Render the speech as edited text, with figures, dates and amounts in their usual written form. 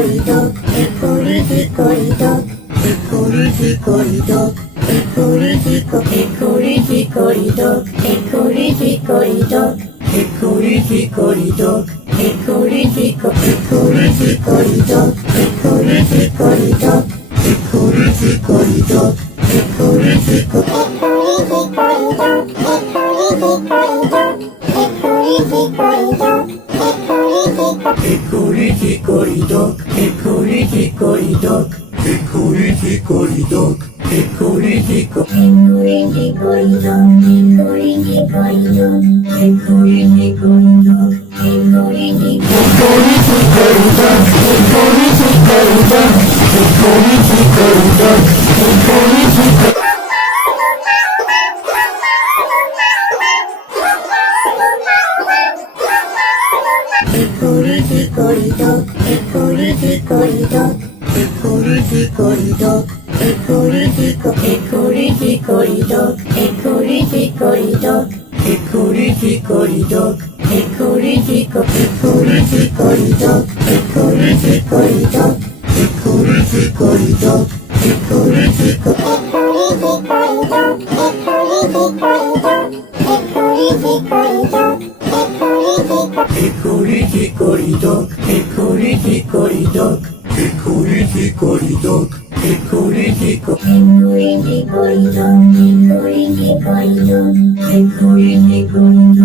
hickory dock, hickory dock, hickory dock, hickory dock, hickory dock, hickory dock, hickory dock, hickory dock, hickory dock, hickory dock, hickory dock, hickory hickory dock, hickory dock, hickory dock, hickory dock, hickory dock, hickory dock, hickory dock, hickory dock, hickory dock, hickory dock, hickory dock, hickory dock, hickory dock, hickory dock, hickory dock, hickory dock, hickory dock, hickory dock, hickory hickory dock, hickory dock, hickory dock, hickory dock, hickory dock, hickory dock, hickory dock, hickory dock, hickory dock,